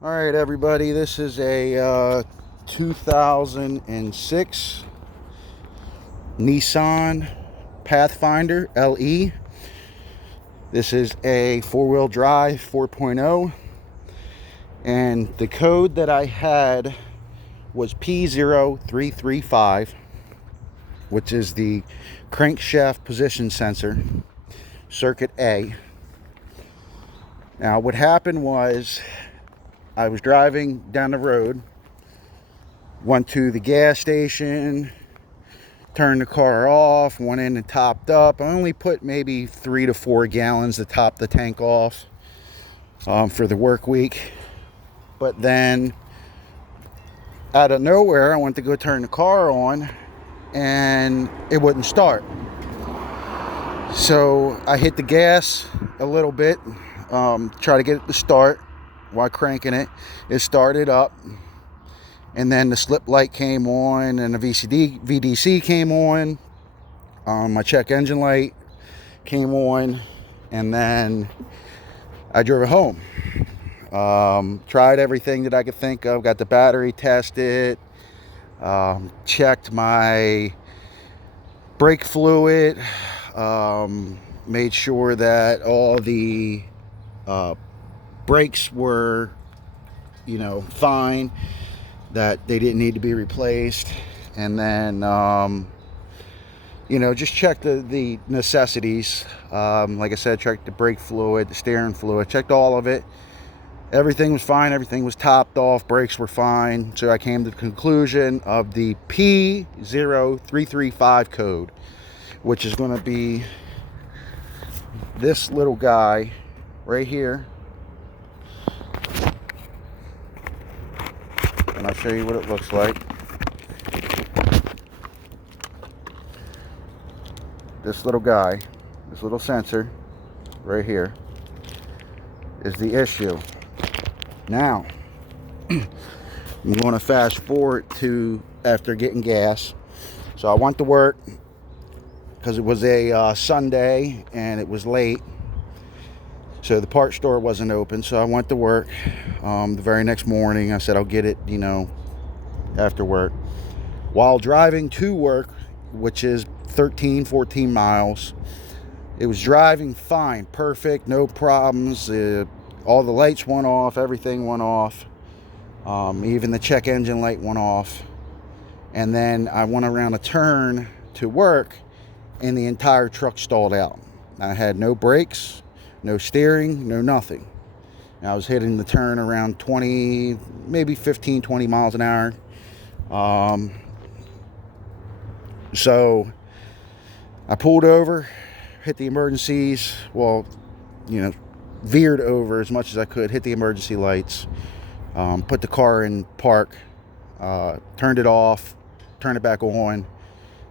All right, everybody, this is a 2006 Nissan Pathfinder LE. This is a four-wheel drive 4.0, and the code that I had was P0335, which is the crankshaft position sensor, circuit A. Now, what happened was I was driving down the road, went to the gas station, turned the car off, went in and topped up. I only put maybe 3 to 4 gallons to top the tank off for the work week. But then out of nowhere, I went to go turn the car on and it wouldn't start. So I hit the gas a little bit, try to get it to start. While cranking it, it started up, and then the slip light came on and the VDC came on. My check engine light came on, and then I drove it home. Tried everything that I could think of, got the battery tested, checked my brake fluid, made sure that all the brakes were, fine, that they didn't need to be replaced, and then, just checked the necessities. Like I said, checked the brake fluid, the steering fluid, checked all of it. Everything was fine. Everything was topped off. Brakes were fine. So I came to the conclusion of the P0335 code, which is going to be this little guy right here. And I'll show you what it looks like. This little guy, this little sensor right here is the issue. Now, I'm going to fast forward to after getting gas. So I went to work because it was a Sunday and it was late. So the parts store wasn't open, so I went to work. The very next morning, I said I'll get it, after work. While driving to work, which is 14 miles, it was driving fine, perfect, no problems. All the lights went off, everything went off. Even the check engine light went off. And then I went around a turn to work, and the entire truck stalled out. I had no brakes, no steering, no nothing. I was hitting the turn around 20, maybe 15, 20 miles an hour. So I pulled over, hit the emergencies. Well, veered over as much as I could, hit the emergency lights, put the car in park, turned it off, turned it back on.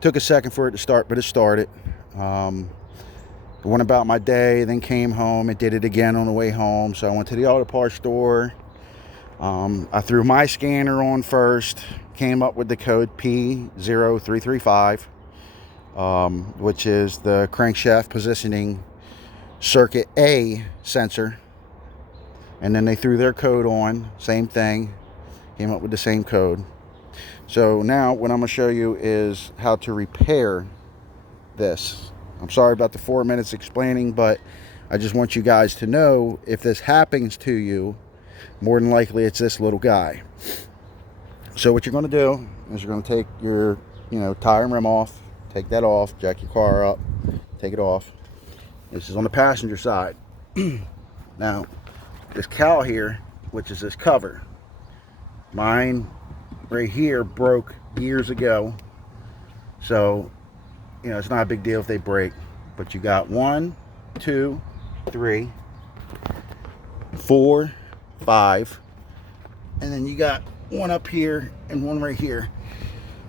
Took a second for it to start, but it started. Went about my day, then came home and did it again on the way home. So I went to the auto parts store. I threw my scanner on first, came up with the code P0335, which is the crankshaft positioning circuit A sensor. And then they threw their code on, same thing, came up with the same code. So now what I'm going to show you is how to repair this. I'm sorry about the 4 minutes explaining, but I just want you guys to know if this happens to you, more than likely it's this little guy. So what you're going to do is you're going to take your, tire and rim off, take that off, jack your car up, take it off. This is on the passenger side. Now, this cowl here, which is this cover, mine right here broke years ago. So it's not a big deal if they break, but you got 1, 2, 3, 4, 5, and then you got one up here and one right here.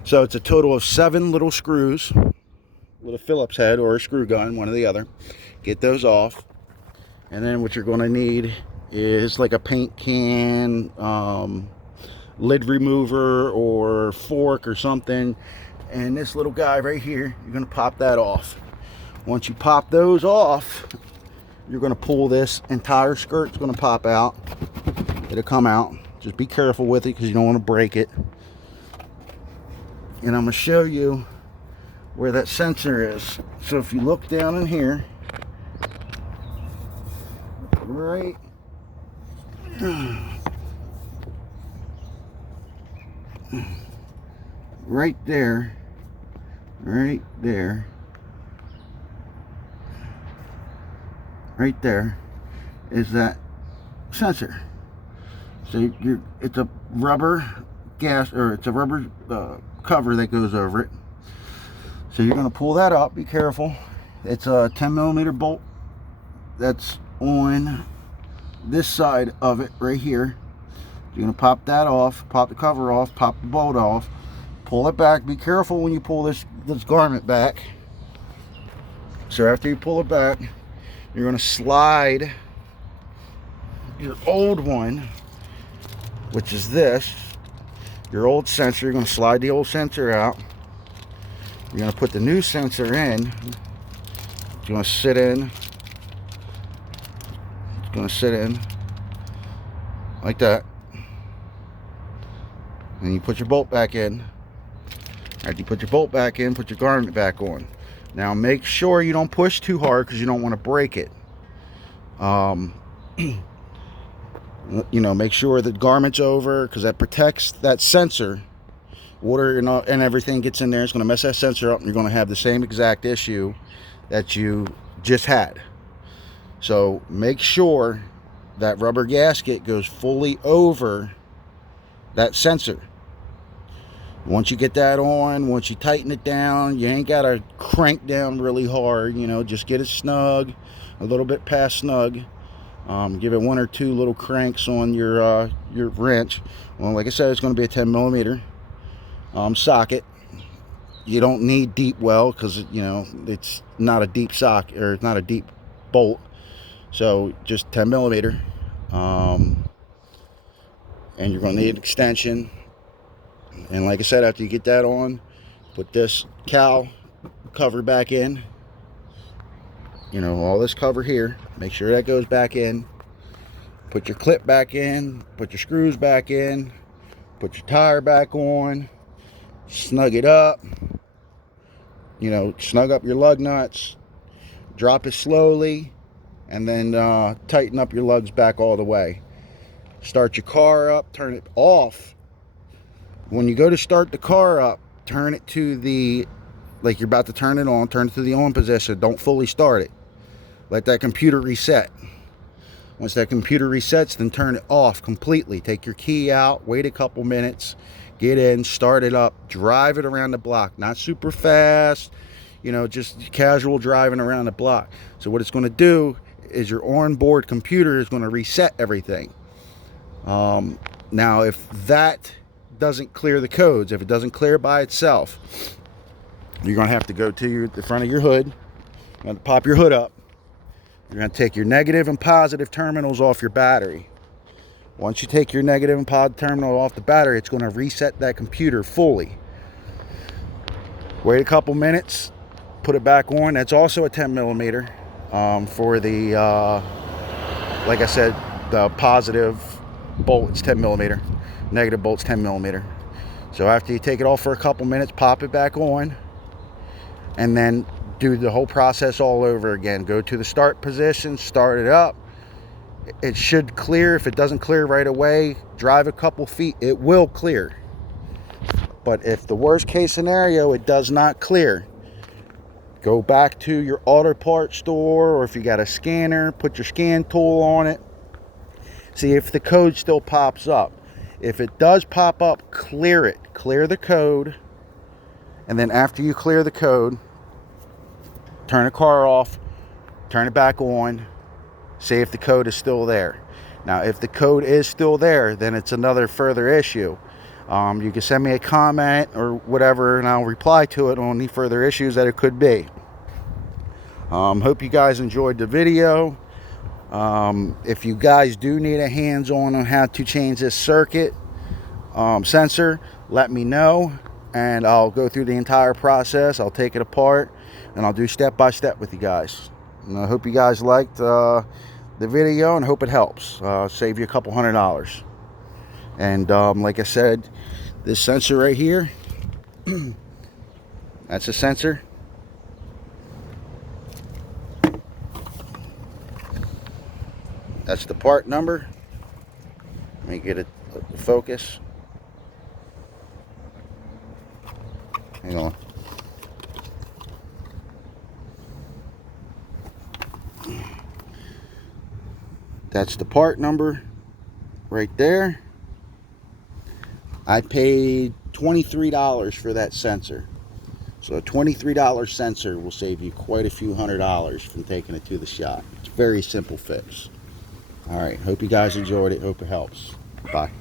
So it's a total of 7 little screws with a Phillips head or a screw gun, one or the other. Get those off, and then what you're going to need is like a paint can, lid remover or fork or something. And this little guy right here, you're going to pop that off. Once you pop those off, you're going to pull this entire skirt. It's going to pop out. It'll come out. Just be careful with it because you don't want to break it. And I'm going to show you where that sensor is. So if you look down in here, right there, right there, right there is that sensor. So it's a rubber gas, or it's a rubber cover that goes over it. So you're going to pull that up. Be careful. It's a 10mm bolt that's on this side of it right here. You're going to pop that off, pop the cover off, pop the bolt off, pull it back. Be careful when you pull this garment back. So after you pull it back, you're going to slide your old one, which is this, your old sensor. You're going to slide the old sensor out. You're going to put the new sensor in. It's going to sit in. It's going to sit in like that. And you put your bolt back in. After you put your bolt back in, put your garment back on. Now make sure you don't push too hard because you don't want to break it. You know, make sure the garment's over because that protects that sensor. Water and everything gets in there. It's going to mess that sensor up, and you're going to have the same exact issue that you just had. So make sure that rubber gasket goes fully over that sensor. Once you get that on, once you tighten it down, you ain't got to crank down really hard. You know, just get it snug, a little bit past snug. Give it 1 or 2 little cranks on your wrench. Well, like I said, it's going to be a 10mm socket. You don't need deep well because, you know, it's not a deep socket, or it's not a deep bolt. So just 10mm. And you're going to need an extension. And like I said, after you get that on, put this cowl cover back in. You know, all this cover here, make sure that goes back in. Put your clip back in, put your screws back in, put your tire back on, snug it up. You know, snug up your lug nuts, drop it slowly, and then tighten up your lugs back all the way. Start your car up, turn it off. When you go to start the car up, turn it to the, like you're about to turn it on, turn it to the on position. Don't fully start it. Let that computer reset. Once that computer resets, then turn it off completely. Take your key out, wait a couple minutes, get in, start it up, drive it around the block. Not super fast, you know, just casual driving around the block. So what it's going to do is your onboard computer is going to reset everything. Now, if that doesn't clear the codes, if it doesn't clear by itself, you're going to have to go to the front of your hood. You're going to pop your hood up. You're going to take your negative and positive terminals off your battery. Once you take your negative and positive terminal off the battery, it's going to reset that computer fully. Wait a couple minutes, put it back on. That's also a 10mm for the, like I said, the positive bolt, it's 10mm. Negative bolt's 10mm. So after you take it off for a couple minutes, pop it back on, and then do the whole process all over again. Go to the start position, start it up. It should clear. If it doesn't clear right away, drive a couple feet, it will clear. But if the worst case scenario, it does not clear, go back to your auto parts store, or if you got a scanner, put your scan tool on it. See if the code still pops up. If it does pop up, clear it. Clear the code. And then after you clear the code, turn the car off, turn it back on, see if the code is still there. Now, if the code is still there, then it's another further issue. You can send me a comment or whatever, and I'll reply to it on any further issues that it could be. Hope you guys enjoyed the video. If you guys do need a hands-on on how to change this circuit sensor, let me know, and I'll go through the entire process. I'll take it apart, and I'll do step by step with you guys. And I hope you guys liked the video and hope it helps. Save you a couple $100. And like I said, this sensor right here, that's a sensor. That's the part number. Let me get it to focus. Hang on. That's the part number right there. I paid $23 for that sensor. So a $23 sensor will save you quite a few $100 from taking it to the shop. It's a very simple fix. All right, hope you guys enjoyed it. Hope it helps. Bye.